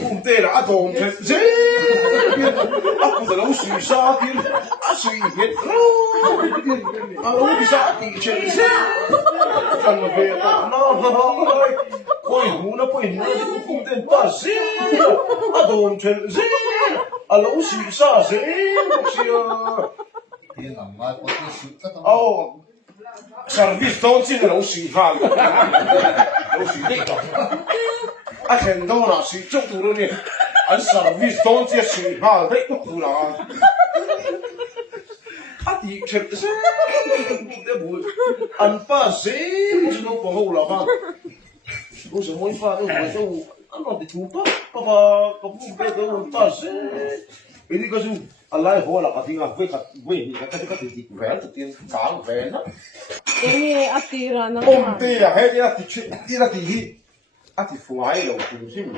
cũng tê là đồn thật dễ aku da lau sui sa tin a sui het a lau di sa ti che kan ve ta na oi hu na cũng tên ta dễ a đồn thật dễ a lau sui sa dễ Thì làm mai có cái sự tất cả. oh service don't see lau sui ha lau sui dei a khen do na si chok tu ro ni an service don't see sui ha dei ku la a ti che de bu an pa se ju no ko ho la ba o se moi fa do so an no de tu pa ko bu be do pa se e di ko su Allah ho la ka ti nga ve ni ka ti ve ta ti ka ve na Ini atira na. Om te ya he ya ti che ti la ti hi a ti fu ai lo ku sim